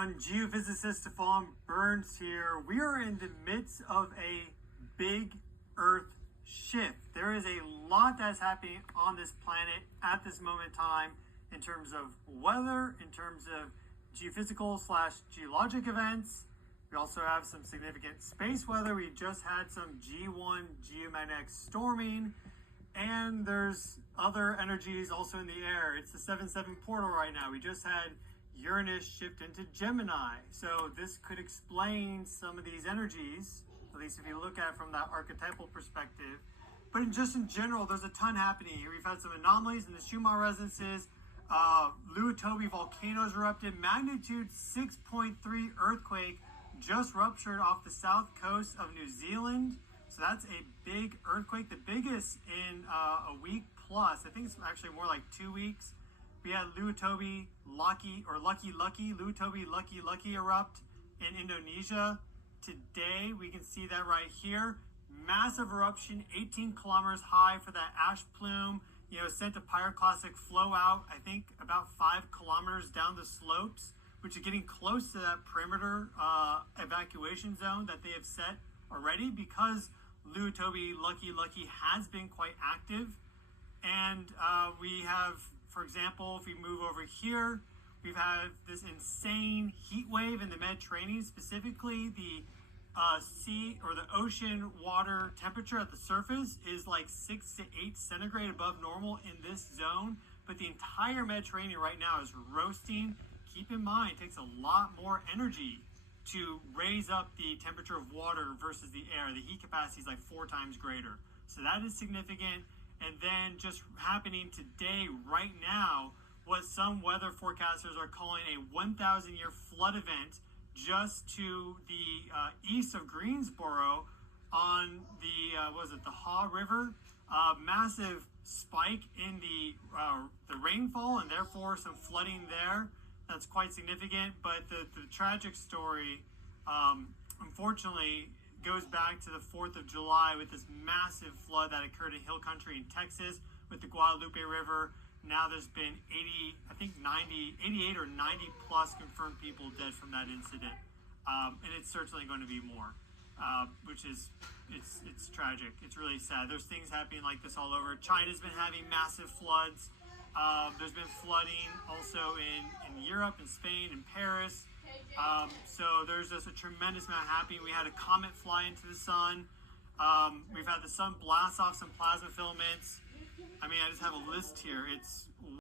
everyone, geophysicist Stefan Burns here. We are in the midst of a big Earth shift. There is a lot that's happening on this planet at this moment in time in terms of weather, in terms of geophysical / geologic events. We also have some significant space weather. We just had some G1 geomagnetic storming, and there's other energies also in the air. It's the 7-7 portal right now. We just had Uranus shift into Gemini. So this could explain some of these energies, at least if you look at it from that archetypal perspective. But in general, there's a ton happening here. We've had some anomalies in the Schumann resonances. Luotobi volcanoes erupted. Magnitude 6.3 earthquake just ruptured off the south coast of New Zealand. So that's a big earthquake, the biggest in a week plus. I think it's actually more like 2 weeks. We had Luotobi Lucky erupt in Indonesia. Today, we can see that right here. Massive eruption, 18 kilometers high for that ash plume. Sent a pyroclastic flow out, I think about 5 kilometers down the slopes, which is getting close to that perimeter evacuation zone that they have set already, because Luotobi Lucky has been quite active. And we have, for example, if we move over here, we've had this insane heat wave in the Mediterranean. Specifically, the sea or the ocean water temperature at the surface is like 6 to 8 centigrade above normal in this zone. But the entire Mediterranean right now is roasting. Keep in mind, it takes a lot more energy to raise up the temperature of water versus the air. The heat capacity is like 4 times greater. So that is significant. And then just happening today, right now, what some weather forecasters are calling a 1,000-year flood event just to the east of Greensboro on the, the Haw River. Massive spike in the rainfall, and therefore some flooding there. That's quite significant. But the tragic story, unfortunately, goes back to the 4th of July with this massive flood that occurred in Hill Country in Texas with the Guadalupe River. Now there's been 88 or 90 plus confirmed people dead from that incident. And it's certainly going to be more, which is, it's tragic. It's really sad. There's things happening like this all over. China's been having massive floods. There's been flooding also in Europe, in Spain, in Paris. So there's just a tremendous amount happening. We had a comet fly into the sun. We've had the sun blast off some plasma filaments. I mean, I just have a list here. It's